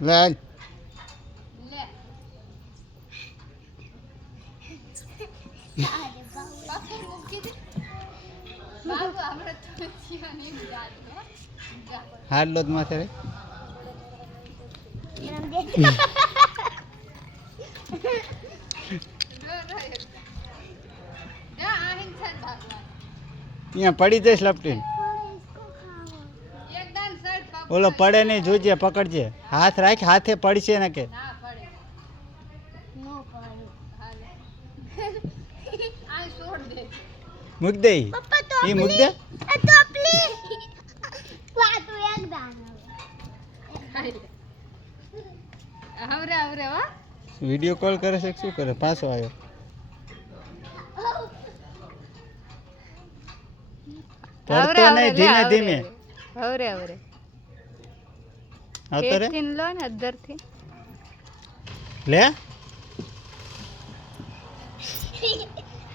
લે લે પાપા મૂકી દે બાબુ આપણે તો જીવાની જાતો હાથ લો માથે રે અહીંયા પડી જઈશ લપટીને ઓલો પડે નહીં જોજે પકડજે હાથ રાખ હાથે પડશે ને કે મૂક દે એ મૂક દે આવરે આવરે હો વિડિયો કોલ કરે છે કે શું કરે પાછો આવ્યો પડતો નહીં ધીમે ધીમે આવરે આવરે આવતો રે લો ને અધર થી લે